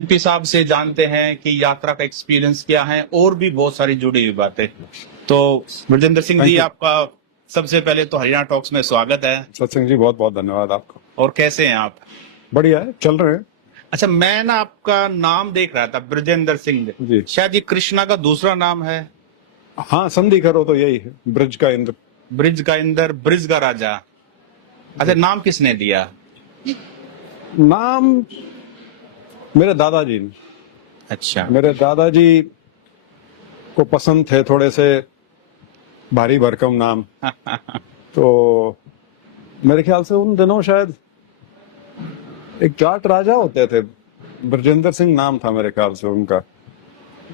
MP साहब से जानते हैं कि यात्रा का एक्सपीरियंस क्या है और भी बहुत सारी जुड़ी हुई बातें। तो ब्रजेंद्र सिंह जी, आपका सबसे पहले तो हरियाणा टॉक्स में स्वागत है। सत्संग जी, बहुत बहुत धन्यवाद आपको। और कैसे हैं आप? बढ़िया है, चल रहे हैं। अच्छा, मैं ना आपका नाम देख रहा था, ब्रजेंद्र सिंह जी। शायद ये कृष्णा का दूसरा नाम है। हाँ, संधि करो तो यही है, ब्रिज का इंद्र। ब्रिज का इंद्र, ब्रिज का राजा। अच्छा, नाम किसने दिया? नाम मेरे दादाजी ने। अच्छा। मेरे दादाजी को पसंद थे थोड़े से भारी भरकम नाम। तो मेरे ख्याल से उन दिनों शायद एक जाट राजा होते थे, ब्रजेंद्र सिंह नाम था मेरे ख्याल से उनका,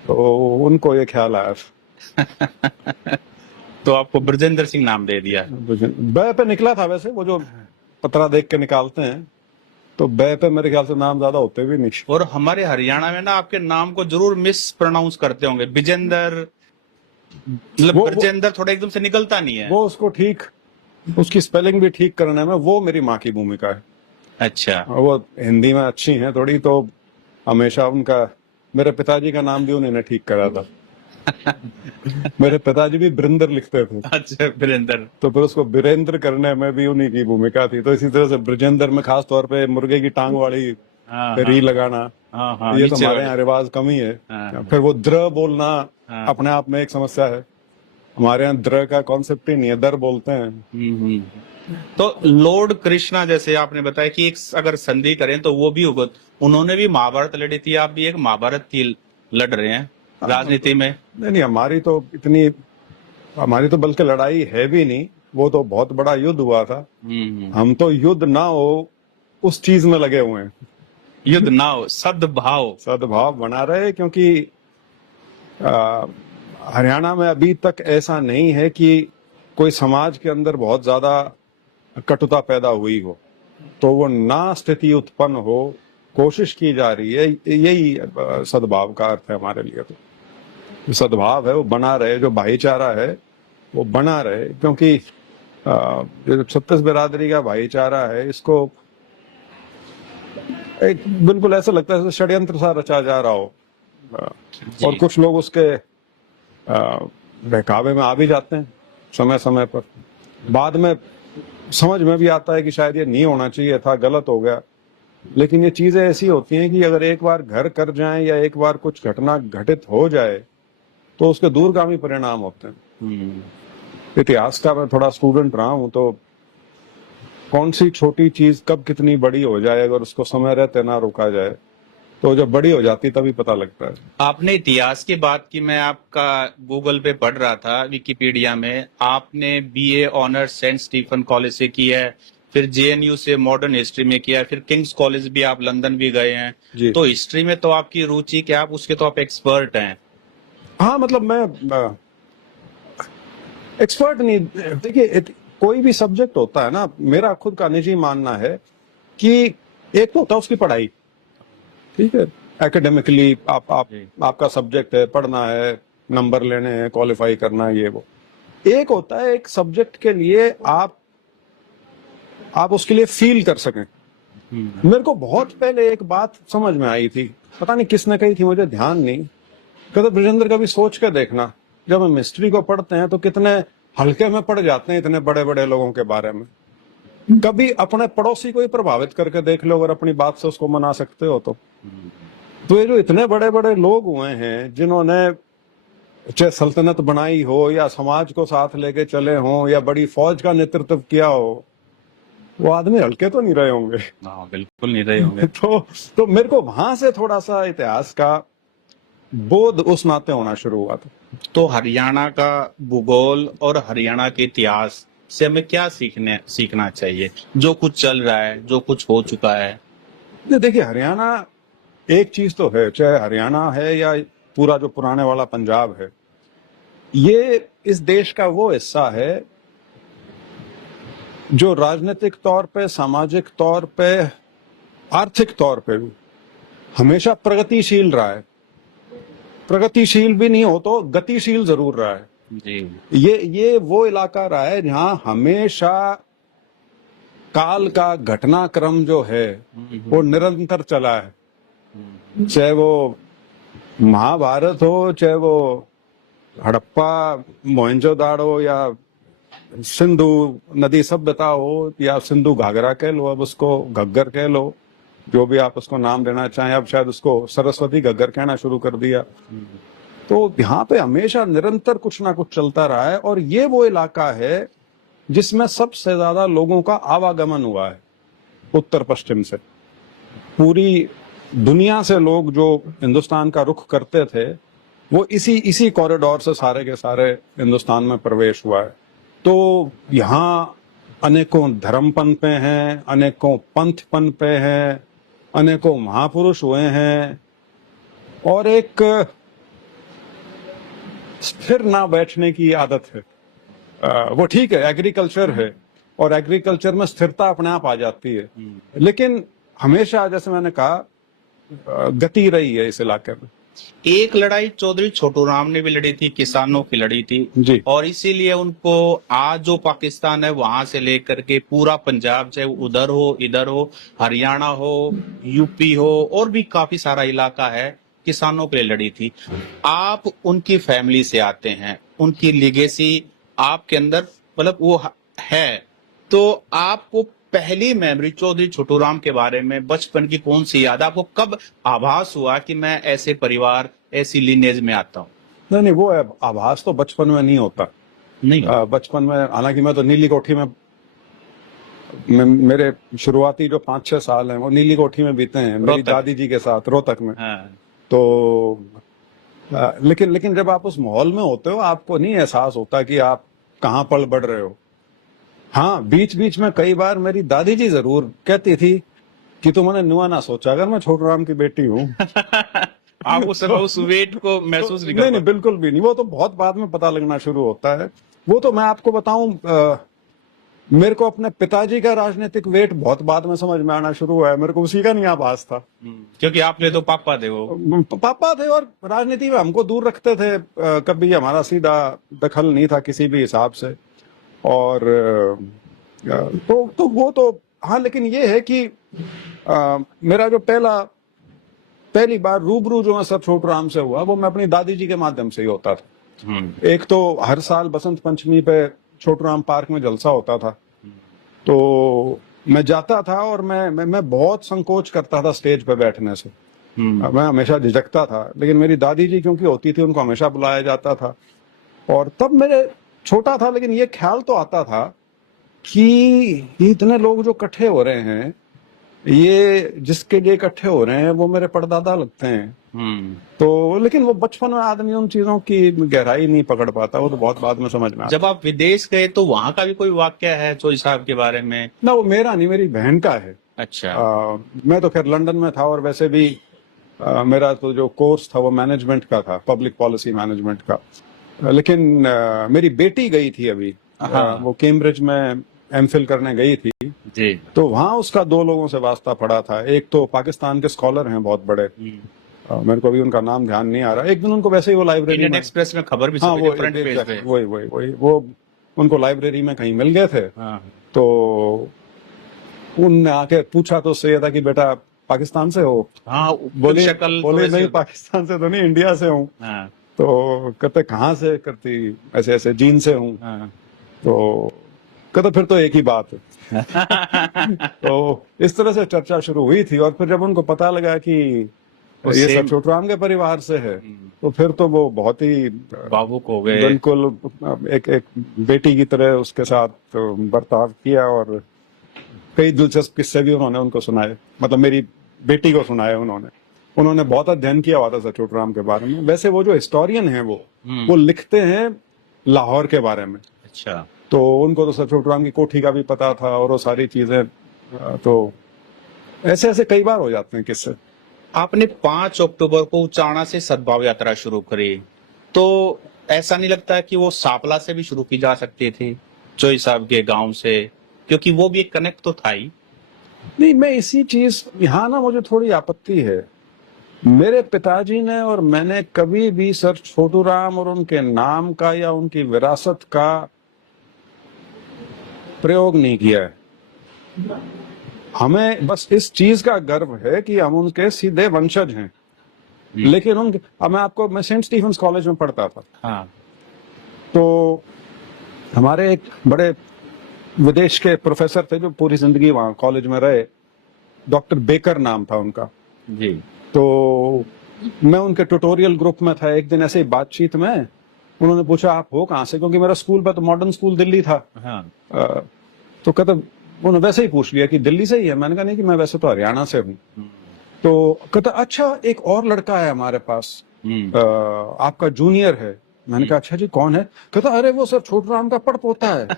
तो उनको ये ख्याल आया। तो आपको ब्रजेंद्र सिंह नाम दे दिया। ब पे निकला था वैसे, वो जो पतरा देख के निकालते हैं, तो ब पे मेरे ख्याल से नाम ज्यादा होते भी नहीं। और हमारे हरियाणा में ना आपके नाम को जरूर मिस प्रोनाउंस करते होंगे, विजेंद्र, मतलब ब्रजेंद्र थोड़ा एकदम से निकलता नहीं है। वो उसको ठीक, उसकी स्पेलिंग भी ठीक करने में वो मेरी माँ की भूमिका है। अच्छा। वो हिंदी में अच्छी हैं थोड़ी, तो हमेशा उनका, मेरे पिताजी का नाम भी उन्होंने ठीक करा था। मेरे पिताजी भी बिरेंद्र लिखते थे। अच्छा, बिरेंद्र। तो फिर उसको बिरेंद्र करने में भी उन्हीं की भूमिका थी। तो इसी तरह से ब्रजेंद्र में खास तौर पे मुर्गे की टांग वाली री लगाना, ये तो हमारे यहाँ रिवाज कम ही है। फिर वो द्र बोलना अपने आप में एक समस्या है। हमारे यहाँ द्र का कॉन्सेप्ट ही नहीं है, दर बोलते हैं। तो लॉर्ड कृष्णा, जैसे आपने बताया कि एक अगर संधि करें तो वो भी होगा, उन्होंने भी महाभारत लड़ी थी, आप भी एक महाभारत की लड़ रहे हैं राजनीति में। नहीं, हमारी तो बल्कि लड़ाई है भी नहीं, वो तो बहुत बड़ा युद्ध हुआ था। हम तो युद्ध ना हो उस चीज में लगे हुए हैं। युद्ध ना हो, सद्भाव बना रहे, क्योंकि हरियाणा में अभी तक ऐसा नहीं है कि कोई समाज के अंदर बहुत ज्यादा कटुता पैदा हुई हो, तो वो ना स्थिति उत्पन्न हो, कोशिश की जा रही है। यही सद्भाव का अर्थ है हमारे लिए। तो सद्भाव है वो बना रहे, जो भाईचारा है वो बना रहे, क्योंकि जो छत्तीस बिरादरी का भाईचारा है, इसको एक बिल्कुल ऐसा लगता है षड्यंत्र सा रचा जा रहा हो, और कुछ लोग उसके बहकावे में आ भी जाते हैं समय समय पर। बाद में समझ में भी आता है कि शायद ये नहीं होना चाहिए था, गलत हो गया। लेकिन ये चीजें ऐसी होती हैं कि अगर एक बार घर कर जाएं या एक बार कुछ घटना घटित हो जाए तो उसके दूरगामी परिणाम होते हैं। इतिहास का मैं थोड़ा स्टूडेंट रहा हूं, तो कौन सी छोटी चीज कब कितनी बड़ी हो जाए, अगर उसको समय रहते ना रोका जाए, तो जब बड़ी हो जाती तभी पता लगता है। आपने इतिहास की बात की, मैं आपका गूगल पे पढ़ रहा था, विकिपीडिया में आपने BA honours Saint Stephen College से की है, फिर जेएनयू से मॉडर्न हिस्ट्री में किया है, फिर किंग्स कॉलेज भी आप लंदन भी गए हैं। तो हिस्ट्री में तो आपकी रुचि क्या, आप उसके तो आप एक्सपर्ट हैं। हाँ, मतलब मैं एक्सपर्ट नहीं, देखिए कोई भी सब्जेक्ट होता है ना, मेरा खुद का निजी मानना है कि एक तो होता है उसकी पढ़ाई, ठीक है, एकेडमिकली आपका सब्जेक्ट है, पढ़ना है, नंबर लेने हैं, क्वालिफाई करना है, ये वो। एक होता है एक सब्जेक्ट के लिए आप उसके लिए फील कर सकें। मेरे को बहुत पहले एक बात समझ में आई थी, पता नहीं किसने कही थी, मुझे ध्यान नहीं। कहते ब्रजेंद्र कभी सोच के देखना, जब हम हिस्ट्री को पढ़ते हैं तो कितने हल्के में पढ़ जाते हैं इतने बड़े बड़े लोगों के बारे में। कभी अपने पड़ोसी को ही प्रभावित करके देख लो, अगर अपनी बात से उसको मना सकते हो तो ये जो इतने बड़े बड़े लोग हुए हैं जिन्होंने चाहे सल्तनत बनाई हो, या समाज को साथ लेके चले हों, या बड़ी फौज का नेतृत्व किया हो, वो आदमी हल्के तो नहीं रहे होंगे। बिल्कुल नहीं रहे होंगे। तो मेरे को वहां से थोड़ा सा इतिहास का बोध उस नाते होना शुरू हुआ था। तो हरियाणा का भूगोल और हरियाणा के इतिहास से हमें क्या सीखना चाहिए, जो कुछ चल रहा है, जो कुछ हो चुका है? देखिए, हरियाणा एक चीज तो है, चाहे हरियाणा है या पूरा जो पुराने वाला पंजाब है, ये इस देश का वो हिस्सा है जो राजनीतिक तौर पे, सामाजिक तौर पे, आर्थिक तौर पे भी हमेशा प्रगतिशील रहा है। प्रगतिशील भी नहीं हो तो गतिशील जरूर रहा है जी। ये वो इलाका रहा है जहां हमेशा काल का घटनाक्रम जो है वो निरंतर चला है। चाहे वो महाभारत हो, चाहे वो हड़प्पा मोहनजोदाड़ो या सिंधु नदी सभ्यता हो, या सिंधु घाघरा कह लो, अब उसको घग्गर कह लो, जो भी आप उसको नाम देना चाहें। अब शायद उसको सरस्वती घग्गर कहना शुरू कर दिया। तो यहाँ पे हमेशा निरंतर कुछ ना कुछ चलता रहा है, और ये वो इलाका है जिसमें सबसे ज्यादा लोगों का आवागमन हुआ है उत्तर पश्चिम से। पूरी दुनिया से लोग जो हिंदुस्तान का रुख करते थे, वो इसी कॉरिडोर से सारे के सारे हिंदुस्तान में प्रवेश हुआ है। तो यहाँ अनेकों धर्म पनपे हैं, अनेकों पंथ पनपे हैं, अनेकों महापुरुष हुए हैं, और एक स्थिर ना बैठने की आदत है। वो ठीक है, एग्रीकल्चर है, और एग्रीकल्चर में स्थिरता अपने आप आ जाती है, लेकिन हमेशा जैसे मैंने कहा गति रही है इस इलाके में। एक लड़ाई चौधरी छोटू राम ने भी लड़ी थी, किसानों की लड़ी थी जी। और इसीलिए उनको आज जो पाकिस्तान है वहां से लेकर के पूरा पंजाब, चाहे उधर हो इधर हो, हरियाणा हो, यूपी हो, और भी काफी सारा इलाका है, किसानों के लिए लड़ी थी। आप उनकी फैमिली से आते हैं, उनकी लिगेसी आपके अंदर मतलब वो है, तो आपको पहली मेमोरी चौधरी छोटू राम के बारे में बचपन की कौन सी याद? आपको कब आभास हुआ कि मैं ऐसे परिवार, ऐसी लिनेज में आता हूँ? नहीं, वो आभास तो बचपन में नहीं होता। नहीं बचपन में, हालांकि मैं तो नीली कोठी में, मेरे शुरुआती जो 5-6 साल हैं वो नीली कोठी में बीते हैं, मेरी दादी जी के साथ रोहतक में। हाँ। तो लेकिन जब आप उस माहौल में होते हो, आपको नहीं एहसास होता कि आप कहाँ पल बढ़ रहे हो। हाँ, बीच बीच में कई बार मेरी दादी जी जरूर कहती थी कि तुमने नुआ ना सोचा, अगर मैं छोटू राम की बेटी हूँ। आप उस वेट को महसूस नहीं नहीं, बिल्कुल भी नहीं। वो तो बहुत बाद में पता लगना शुरू होता है। वो तो मैं आपको बताऊं, मेरे को अपने पिताजी का राजनीतिक वेट बहुत बाद में समझ में आना शुरू हुआ है। मेरे को उसी का नहीं आभास था, क्योंकि आपने तो पापा थे, वो पापा थे और राजनीति में हमको दूर रखते थे। कभी हमारा सीधा दखल नहीं था किसी भी हिसाब से। और तो वो तो हाँ, लेकिन ये है कि मेरा जो पहली बार रूबरू जो मैं सर छोटू राम से हुआ, वो मैं अपनी दादी जी के माध्यम से ही होता था। एक तो हर साल बसंत पंचमी पे छोटू राम पार्क में जलसा होता था, तो मैं जाता था, और मैं बहुत संकोच करता था स्टेज पे बैठने से। मैं हमेशा झिझकता था, लेकिन मेरी दादी जी क्योंकि होती थी, उनको हमेशा बुलाया जाता था। और तब मेरे छोटा था, लेकिन ये ख्याल तो आता था कि इतने लोग जो इकट्ठे हो रहे हैं, ये जिसके लिए इकट्ठे हो रहे हैं वो मेरे परदादा लगते हैं। तो लेकिन वो बचपन में आदमी उन चीजों की गहराई नहीं पकड़ पाता, वो तो बहुत बाद में समझ में आता। जब आप विदेश गए तो वहां का भी कोई वाक्य है चौधरी साहब के बारे में? ना, वो मेरा नहीं, मेरी बहन का है। अच्छा। मैं तो खैर लंदन में था, और वैसे भी मेरा तो जो कोर्स था वो मैनेजमेंट का था, पब्लिक पॉलिसी मैनेजमेंट का। लेकिन मेरी बेटी गई थी अभी, वो कैम्ब्रिज में एमफिल करने गई थी जी। तो वहां उसका 2 लोगों से वास्ता पड़ा था। एक तो पाकिस्तान के स्कॉलर हैं बहुत बड़े, मेरे को अभी उनका नाम ध्यान नहीं आ रहा। एक दिन उनको वैसे ही वो लाइब्रेरी में, एक्सप्रेस में खबर भी हाँ, वो फ्रंट पेज पे, वही वो उनको लाइब्रेरी में कहीं मिल गए थे। तो उनने आके पूछा तो उससे ये था कि बेटा पाकिस्तान से हो? हाँ, बोले नहीं, पाकिस्तान से तो नहीं, इंडिया से हूँ। तो कहते कहाँ से? करती ऐसे ऐसे जीन से हूँ। तो कहते फिर तो एक ही बात है। तो इस तरह से चर्चा शुरू हुई थी, और फिर जब उनको पता लगा कि ये सब छोटू राम के परिवार से है, तो फिर तो वो बहुत ही भावुक हो गए। बिल्कुल एक बेटी की तरह उसके साथ बर्ताव किया, और कई दिलचस्प किस्से भी उन्होंने उनको सुनाए, मतलब मेरी बेटी को सुनाए उन्होंने बहुत अध्ययन किया हुआ था सर छोटू राम के बारे में। वैसे वो जो हिस्टोरियन है वो लिखते हैं लाहौर के बारे में। अच्छा। तो उनको तो सर छोटू राम की कोठी का भी पता था, और वो सारी चीजें। तो ऐसे कई बार हो जाते हैं किस्से। आपने 5 अक्टूबर को उचाना से सद्भाव यात्रा शुरू करी, तो ऐसा नहीं लगता कि वो सापला से भी शुरू की जा सकती थी, चौधरी साहब के गांव से? क्योंकि वो भी एक कनेक्ट तो था ही। नहीं, मैं इसी चीज यहाँ ना मुझे थोड़ी आपत्ति है। मेरे पिताजी ने और मैंने कभी भी सर छोटू राम और उनके नाम का या उनकी विरासत का प्रयोग नहीं किया है। हमें बस इस चीज का गर्व है कि हम उनके सीधे वंशज हैं। लेकिन अब मैं सेंट स्टीफेंस कॉलेज में पढ़ता था। हाँ। तो हमारे एक बड़े विदेश के प्रोफेसर थे जो पूरी जिंदगी वहां कॉलेज में रहे, डॉक्टर बेकर नाम था उनका जी। तो मैं उनके ट्यूटोरियल ग्रुप में था। एक दिन ऐसे ही बातचीत में उन्होंने पूछा आप हो कहाँ से, क्योंकि मेरा स्कूल पे तो मॉडर्न स्कूल दिल्ली था। हाँ। तो कहते उन्होंने वैसे ही पूछ लिया कि दिल्ली से ही है। मैंने कहा नहीं कि मैं वैसे तो हरियाणा से हूँ। तो कहता अच्छा एक और लड़का है हमारे पास, आपका जूनियर है। मैंने कहा अच्छा जी कौन है? कहता अरे वो सर छोटू राम का पड़पोता है।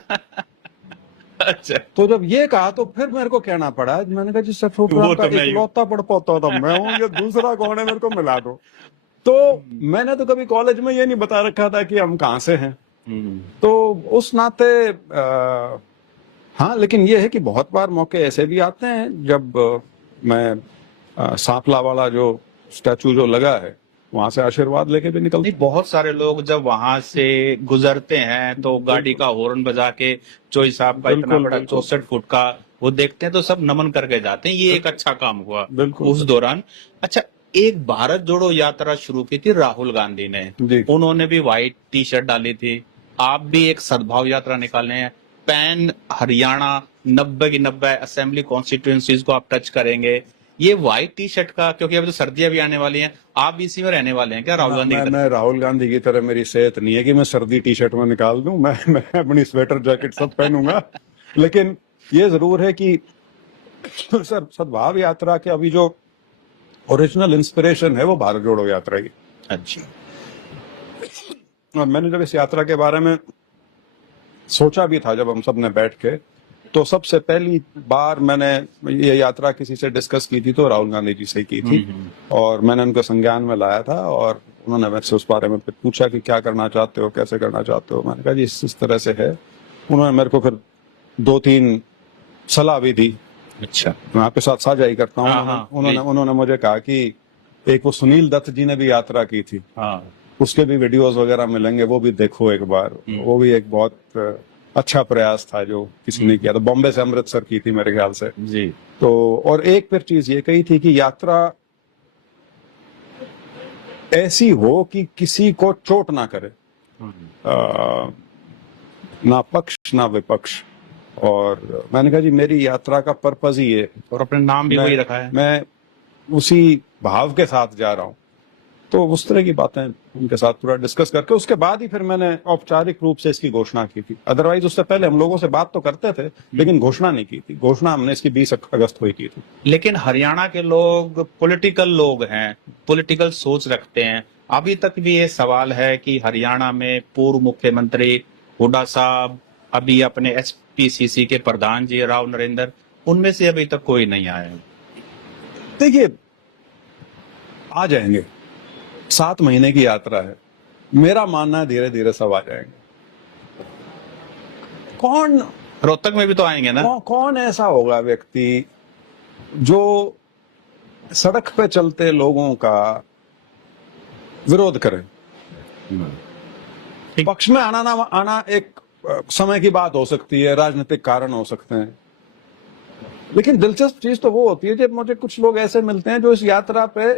अच्छा। तो जब ये कहा तो फिर मेरे को कहना पड़ा। मैंने कहा जी सर छोटू राम का इकलौता पड़पोता था मैं हूँ, ये दूसरा कौन है मेरे को मिला दो। तो मैंने तो कभी कॉलेज में ये नहीं बता रखा था कि हम कहाँ से हैं। तो उस नाते हाँ, लेकिन ये है कि बहुत बार मौके ऐसे भी आते हैं जब मैं सांपला वाला जो स्टैचू जो लगा है वहां से आशीर्वाद लेके भी निकलते। नहीं, बहुत सारे लोग जब वहां से गुजरते हैं तो गाड़ी का हॉर्न बजा के चोई साहब का इतना बड़ा 64 फुट का वो देखते हैं तो सब नमन करके जाते हैं। ये एक अच्छा काम हुआ उस दौरान। अच्छा, एक भारत जोड़ो यात्रा शुरू की थी राहुल गांधी ने, उन्होंने भी व्हाइट टी शर्ट डाली थी। आप भी एक सद्भाव यात्रा निकालने हैं, पैन हरियाणा 90 की 90 असेंबली कॉन्स्टिट्यूएंसीज को आप टच करेंगे। ये व्हाइट टी शर्ट का, क्योंकि अभी तो सर्दियां भी आने वाली हैं, आप इसी में रहने वाले हैं क्या राहुल गांधी की तरह? मैं राहुल गांधी की तरह मेरी सेहत नहीं है कि मैं सर्दी टी शर्ट में निकाल दूं। मैं अपनी स्वेटर जैकेट सब पहनूंगा। लेकिन ये जरूर है कि सर सद्भाव यात्रा के अभी जो ओरिजिनल इंस्पिरेशन है वो भारत जोड़ो यात्रा की। अच्छा। और मैंने जब इस यात्रा के बारे में सोचा भी था, जब हम सब ने बैठ के, तो सबसे पहली बार मैंने ये यात्रा किसी से डिस्कस की थी तो राहुल गांधी जी से की थी। और मैंने उनको संज्ञान में लाया था और उन्होंने मुझसे उस बारे में पूछा कि क्या करना चाहते हो, कैसे करना चाहते हो। मैंने कहा जी इस तरह से है। उन्होंने मेरे को फिर 2-3 सलाह भी दी। अच्छा, मैं आपके साथ साझा ही करता हूँ। उन्होंने मुझे कहा कि एक वो सुनील दत्त जी ने भी यात्रा की थी, उसके भी वीडियोस वगैरह मिलेंगे, वो भी देखो एक बार। वो भी एक बहुत अच्छा प्रयास था जो किसी ने किया था। बॉम्बे से अमृतसर की थी मेरे ख्याल से जी। तो और एक फिर चीज ये कही थी कि यात्रा ऐसी हो कि किसी को चोट ना करे, ना पक्ष ना विपक्ष। और मैंने कहा जी मेरी यात्रा का पर्पज ही है, और अपने नाम भी वही रखा है। मैं उसी भाव के साथ जा रहा हूँ। तो उस तरह की बातें उनके साथ पूरा डिस्कस करके उसके बाद ही फिर मैंने औपचारिक रूप से इसकी घोषणा की थी। अदरवाइज उससे पहले हम लोगों से बात तो करते थे लेकिन घोषणा नहीं की थी। घोषणा हमने इसकी 20 अगस्त को ही की थी। लेकिन हरियाणा के लोग पॉलिटिकल लोग हैं, पॉलिटिकल सोच रखते हैं। अभी तक भी ये सवाल है कि हरियाणा में पूर्व मुख्यमंत्री हुड्डा साहब, अभी अपने SPCC के प्रधान जी राव नरेंद्र, उनमें से अभी तक कोई नहीं आया। देखिए आ जाएंगे, 7 महीने की यात्रा है। मेरा मानना है धीरे धीरे सब आ जाएंगे। कौन रोहतक में भी तो आएंगे ना? कौन ऐसा होगा व्यक्ति जो सड़क पे चलते लोगों का विरोध करे? पक्ष में आना ना आना एक समय की बात हो सकती है, राजनीतिक कारण हो सकते हैं, लेकिन दिलचस्प चीज तो वो होती है जब मुझे कुछ लोग ऐसे मिलते हैं जो इस यात्रा पे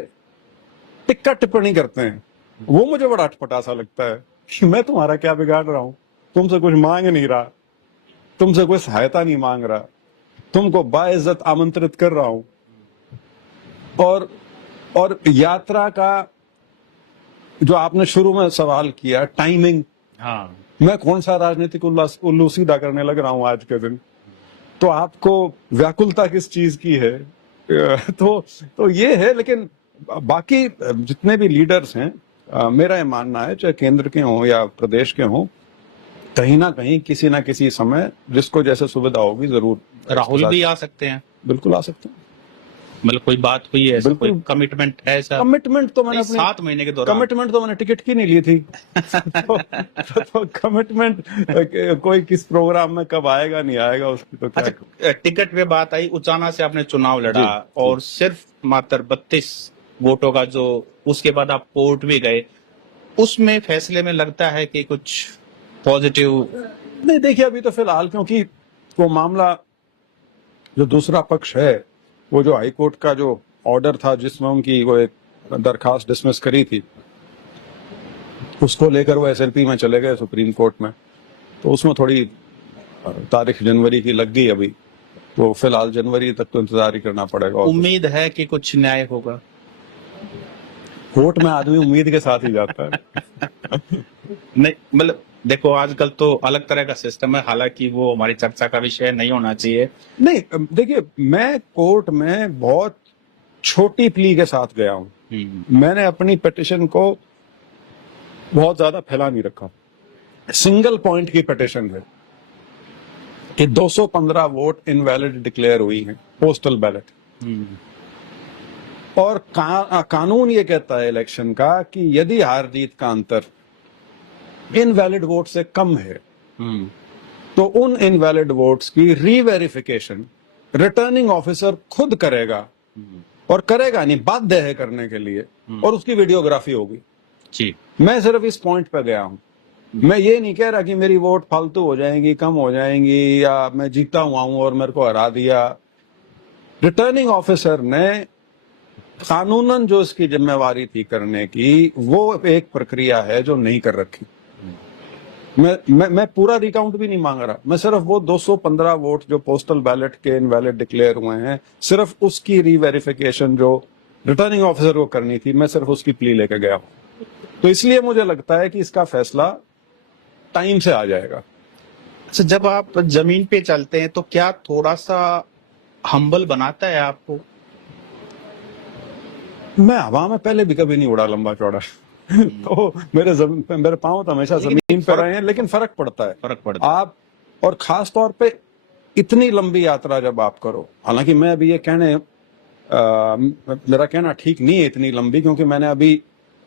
टिक्का टिप्पणी करते हैं। वो मुझे बड़ा अटपटा सा लगता है कि मैं तुम्हारा क्या बिगाड़ रहा हूं, तुमसे कुछ मांग नहीं रहा, तुमसे कोई सहायता नहीं मांग रहा, तुमको बाइज्जत आमंत्रित कर रहा हूं। और यात्रा का जो आपने शुरू में सवाल किया, टाइमिंग, हाँ, मैं कौन सा राजनीतिक उल्लू सीधा करने लग रहा हूं आज के दिन? तो आपको व्याकुलता किस चीज की है? तो ये है। लेकिन बाकी जितने भी लीडर्स हैं, मेरा ये मानना है चाहे केंद्र के हों या प्रदेश के हों, कहीं ना कहीं किसी ना किसी समय जिसको जैसे सुविधा होगी जरूर राहुल भी आ सकते हैं। बिल्कुल आ सकते हैं। मतलब कोई बात हुई है, कोई कमिटमेंट है ऐसा? कमिटमेंट तो मैंने 7 महीने के दौरान कमिटमेंट तो मैंने टिकट की नहीं ली थी। तो कमिटमेंट कोई किस प्रोग्राम में कब आएगा नहीं आएगा उसकी तो क्या। अच्छा, टिकट पे बात आई, उचाना से आपने चुनाव लड़ा और सिर्फ मात्र 32 वोटों का जो, उसके बाद आप कोर्ट भी गए, उसमें फैसले में लगता है कि कुछ पॉजिटिव नहीं? देखिए अभी तो फिलहाल, क्योंकि वो मामला जो दूसरा पक्ष है, वो जो हाईकोर्ट का जो ऑर्डर था जिसमें उनकी वो एक दरखास्त डिसमिस करी थी, उसको लेकर वो एसएलपी में चले गए सुप्रीम कोर्ट में, तो उसमें थोड़ी तारीख जनवरी की लग गई अभी, तो फिलहाल जनवरी तक तो इंतजार ही करना पड़ेगा। उम्मीद है कि कुछ न्याय होगा? कोर्ट में आदमी उम्मीद के साथ ही जाता है। नहीं, मतलब देखो आजकल तो अलग तरह का सिस्टम है, हालांकि वो हमारी चर्चा का विषय नहीं होना चाहिए। नहीं, देखिए, मैं कोर्ट में बहुत छोटी प्ली के साथ गया हूं। मैंने अपनी पिटिशन को बहुत ज्यादा फैला नहीं रखा। सिंगल पॉइंट की पिटिशन है कि 215 वोट इनवैलिड डिक्लेयर हुई हैं पोस्टल बैलेट, और कानून ये कहता है इलेक्शन का कि यदि हार जीत का अंतर इनवैलिड वोट से कम है तो उन इनवैलिड वोट्स की रीवेरिफिकेशन रिटर्निंग ऑफिसर खुद करेगा, और करेगा नहीं, बाध्य है करने के लिए, और उसकी वीडियोग्राफी होगी जी। मैं सिर्फ इस पॉइंट पे गया हूं। मैं ये नहीं कह रहा कि मेरी वोट फालतू हो जाएंगी, कम हो जाएंगी, या मैं जीता हुआ हूं और मेरे को हरा दिया। रिटर्निंग ऑफिसर ने कानूनन जो इसकी जिम्मेवारी थी करने की, वो एक प्रक्रिया है जो नहीं कर रखी। मैं पूरा रिकाउंट भी नहीं मांग रहा, मैं सिर्फ वो 215 वोट जो पोस्टल बैलेट के इनवैलिड डिक्लेयर हुए हैं, सिर्फ उसकी रीवेरिफिकेशन जो रिटर्निंग ऑफिसर को करनी थी, मैं सिर्फ उसकी प्ली लेके गया हूं। तो इसलिए मुझे लगता है कि इसका फैसला टाइम से आ जाएगा। अच्छा, जब आप जमीन पे चलते हैं तो क्या थोड़ा सा हम्बल बनाता है आपको? मैं हवा में पहले भी कभी नहीं उड़ा लंबा चौड़ा तो मेरे पांव तो हमेशा जमीन पर रहे हैं, लेकिन फर्क पड़ता है आप, और खास तौर पे इतनी लंबी यात्रा जब आप करो। हालांकि मैं अभी ये मेरा कहना ठीक नहीं है इतनी लंबी, क्योंकि मैंने अभी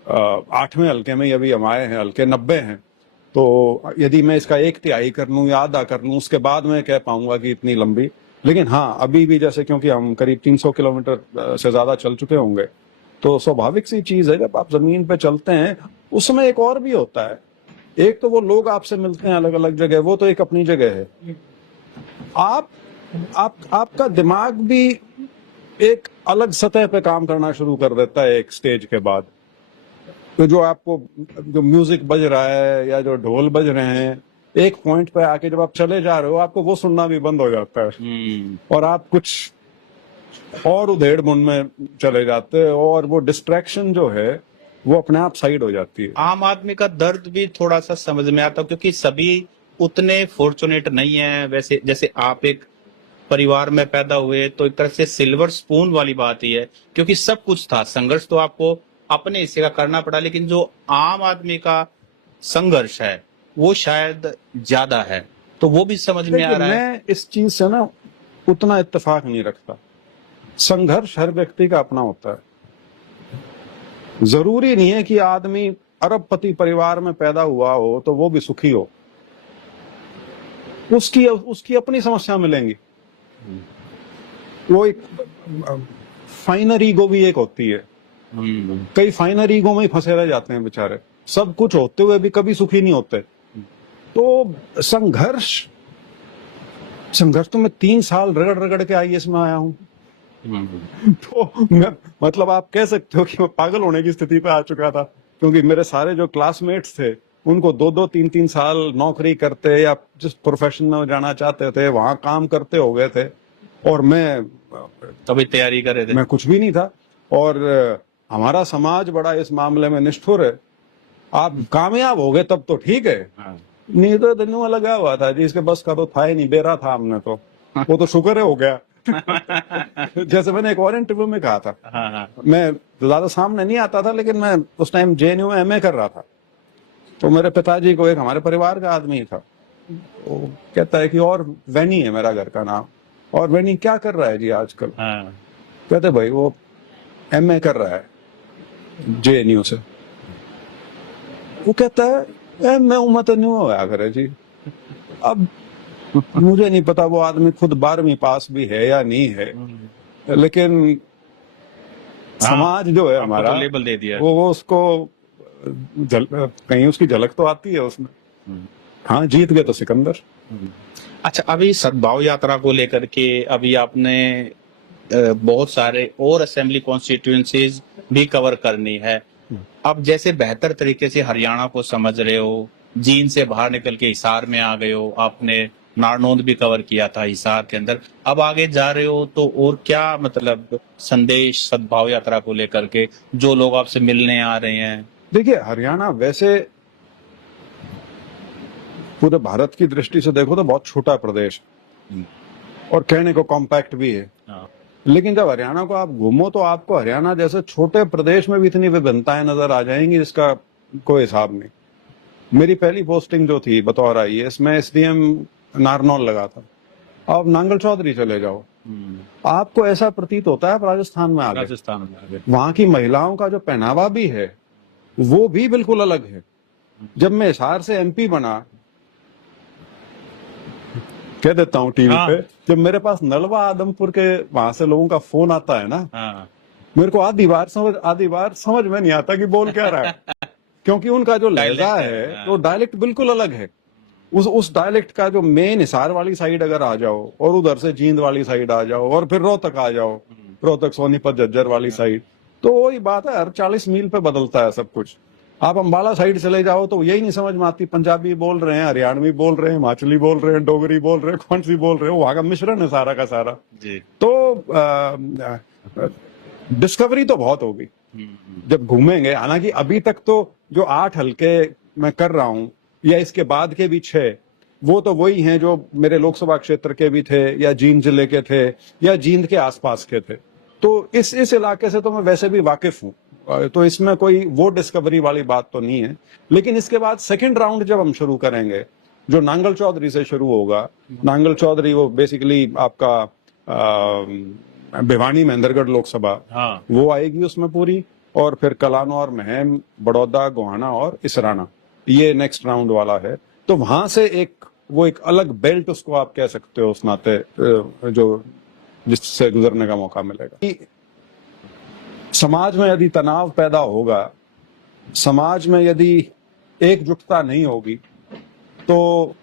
8वें हल्के में अभी हम आए हैं, हल्के 90 हैं, तो यदि मैं इसका 1/3 कर लूं या आधा कर लूं, उसके बाद मैं कह पाऊंगा कि इतनी लंबी। लेकिन हाँ, अभी भी जैसे, क्योंकि हम करीब 300 किलोमीटर से ज्यादा चल चुके होंगे, तो स्वाभाविक सी चीज है जब आप जमीन पे चलते हैं, उसमें एक और भी होता है। एक तो वो लोग आपसे मिलते हैं अलग अलग जगह, वो तो एक अपनी जगह है। आपका दिमाग भी एक अलग सतह पे काम करना शुरू कर देता है एक स्टेज के बाद। तो जो म्यूजिक बज रहा है या जो ढोल बज रहे हैं, एक पॉइंट पे आके जब आप चले जा रहे हो, आपको वो सुनना भी बंद हो जाता है, और आप कुछ और उधेड़ बुन में चले जाते हैं, और वो डिस्ट्रैक्शन जो है वो अपने आप साइड हो जाती है। आम आदमी का दर्द भी थोड़ा सा समझ में आता है, क्योंकि सभी उतने फॉर्चुनेट नहीं है। वैसे जैसे आप एक परिवार में पैदा हुए, तो एक तरह से सिल्वर स्पून वाली बात ही है, क्योंकि सब कुछ था। संघर्ष तो आपको अपने हिस्से का करना पड़ा, लेकिन जो आम आदमी का संघर्ष है वो शायद ज्यादा है, तो वो भी समझ में आ रहा है। मैं इस चीज से ना उतना इत्तेफाक नहीं रखता। संघर्ष हर व्यक्ति का अपना होता है। जरूरी नहीं है कि आदमी अरबपति परिवार में पैदा हुआ हो तो वो भी सुखी हो, उसकी अपनी समस्या मिलेंगी। वो एक फाइनर ईगो भी एक होती है। कई फाइनर ईगो में ही फंसे रह जाते हैं बेचारे, सब कुछ होते हुए भी कभी सुखी नहीं होते। तो संघर्ष तो मैं 3 साल रगड़ रगड़ के आईएएस में आया हूं। तो मतलब आप कह सकते हो कि मैं पागल होने की स्थिति पे आ चुका था, क्योंकि मेरे सारे जो क्लासमेट्स थे उनको 2-2, 3-3 साल नौकरी करते या जिस प्रोफेशन में जाना चाहते थे वहां काम करते हो गए थे, और मैं तभी तैयारी कर रहे थे। मैं कुछ भी नहीं था। और हमारा समाज बड़ा इस मामले में निष्ठुर है। आप कामयाब हो गए तब तो ठीक है, नहीं तो दिनों में लगा हुआ था जिसके बस का तो था ही नहीं, बेरा था हमने तो, वो तो शुक्र है हो गया। जैसे मैंने एक और इंटरव्यू में कहा था, मैं ज्यादा सामने नहीं आता था, लेकिन मैं उस टाइम जेएनयू में एमए कर रहा था, तो मेरे पिताजी को एक हमारे परिवार का आदमी था, वो कहता है कि और वैनी है मेरा घर का नाम, और वैनी क्या कर रहा है जी आजकल? कहते भाई वो एमए कर रहा है जेएनयू से। वो कहता है एमए उम्र तो नहीं हुआ करे जी। अब मुझे नहीं पता वो आदमी खुद 12वीं पास भी है या नहीं है, लेकिन समाज जो है हमारा तो लेबल दे दिया, वो उसको कहीं उसकी झलक तो आती है उसमें। हाँ, जीत गए तो सिकंदर। अच्छा, अभी सद्भाव यात्रा को लेकर के अभी आपने बहुत सारे और असेंबली कॉन्स्टिट्यूएंसीज भी कवर करनी है। अब जैसे बेहतर तरीके से हरियाणा को समझ रहे हो, जींद से बाहर निकल के हिसार में आ गए हो, आपने नारनौंद भी कवर किया था हिसार के अंदर, अब आगे जा रहे हो तो और क्या मतलब संदेश सद्भाव यात्रा को लेकर के जो लोग आपसे मिलने आ रहे हैं? देखिए, हरियाणा वैसे पूरे भारत की दृष्टि से देखो तो बहुत छोटा प्रदेश है और कहने को कॉम्पैक्ट भी है। हाँ। लेकिन जब हरियाणा को आप घूमो तो आपको हरियाणा जैसे छोटे प्रदेश में भी इतनी विभिन्नताएं नजर आ जाएंगी जिसका कोई हिसाब नहीं। मेरी पहली पोस्टिंग जो थी बतौर आईएएस में एसडीएम नारनौल लगा था। अब नांगल चौधरी चले जाओ, आपको ऐसा प्रतीत होता है आप राजस्थान में आ गए। राजस्थान में वहां की महिलाओं का जो पहनावा भी है वो भी बिल्कुल अलग है। जब मैं हिसार से एमपी बना, कह देता हूँ टीवी पे, जब मेरे पास नलवा आदमपुर के वहां से लोगों का फोन आता है ना, मेरे को आधी बार समझ में नहीं आता कि बोल क्या रहा है क्योंकि उनका जो लहजा है वो डायलेक्ट बिल्कुल अलग है। उस डायलेक्ट का जो मेन हिसार वाली साइड अगर आ जाओ और उधर से जींद वाली साइड आ जाओ और फिर रोहतक आ जाओ, रोहतक सोनीपत झज्जर वाली साइड, तो वही बात है, हर 40 मील पे बदलता है सब कुछ। आप अंबाला साइड चले जाओ तो यही नहीं समझ में आती, पंजाबी बोल रहे हैं, हरियाणवी बोल रहे हैं, हिमाचली बोल रहे हैं, डोगरी बोल रहे हैं, कौन सी बोल रहे हैं, वहां का मिश्रण है सारा का सारा जी। तो डिस्कवरी तो बहुत होगी जब घूमेंगे। हालांकि अभी तक तो जो 8 हल्के मैं कर रहा हूं या इसके बाद के भी 6, वो तो वही हैं जो मेरे लोकसभा क्षेत्र के भी थे या जींद जिले के थे या जींद के आसपास के थे। तो इस इलाके से तो मैं वैसे भी वाकिफ हूँ, तो इसमें कोई वो डिस्कवरी वाली बात तो नहीं है। लेकिन इसके बाद सेकंड राउंड जब हम शुरू करेंगे जो नांगल चौधरी से शुरू होगा, नांगल चौधरी वो बेसिकली आपका भिवानी महेंद्रगढ़ लोकसभा, हाँ। वो आएगी उसमें पूरी, और फिर कलानौर, महम, बड़ौदा, गोहाना और इसराना, ये नेक्स्ट राउंड वाला है। तो वहां से एक अलग बेल्ट उसको आप कह सकते हो उस नाते जो जिससे गुजरने का मौका मिलेगा। समाज में यदि तनाव पैदा होगा, समाज में यदि एकजुटता नहीं होगी, तो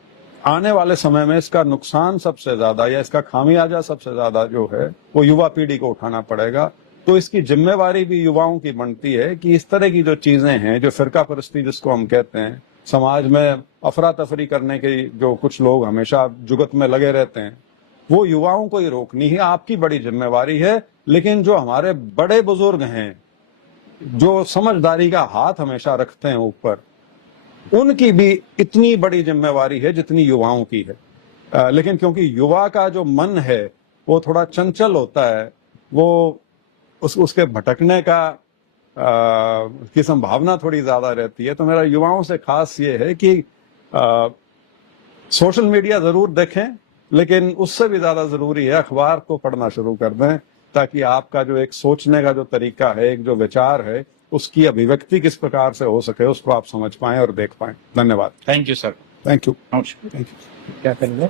आने वाले समय में इसका नुकसान सबसे ज्यादा या इसका खामियाजा सबसे ज्यादा जो है वो युवा पीढ़ी को उठाना पड़ेगा। तो इसकी जिम्मेवारी भी युवाओं की बनती है कि इस तरह की जो चीजें हैं, जो फिरका परस्ती जिसको हम कहते हैं, समाज में अफरा तफरी करने के जो कुछ लोग हमेशा जुगत में लगे रहते हैं, वो युवाओं को ही रोकनी है, आपकी बड़ी जिम्मेवारी है। लेकिन जो हमारे बड़े बुजुर्ग हैं, जो समझदारी का हाथ हमेशा रखते हैं ऊपर, उनकी भी इतनी बड़ी जिम्मेवारी है जितनी युवाओं की है। लेकिन क्योंकि युवा का जो मन है वो थोड़ा चंचल होता है, वो उसके भटकने का की संभावना थोड़ी ज्यादा रहती है। तो मेरा युवाओं से खास ये है कि सोशल मीडिया जरूर देखें, लेकिन उससे भी ज्यादा जरूरी है अखबार को पढ़ना शुरू कर दें, ताकि आपका जो एक सोचने का जो तरीका है, एक जो विचार है, उसकी अभिव्यक्ति किस प्रकार से हो सके उसको आप समझ पाएं और देख पाएं। धन्यवाद। Thank you sir. Thank you. क्या करेंगे?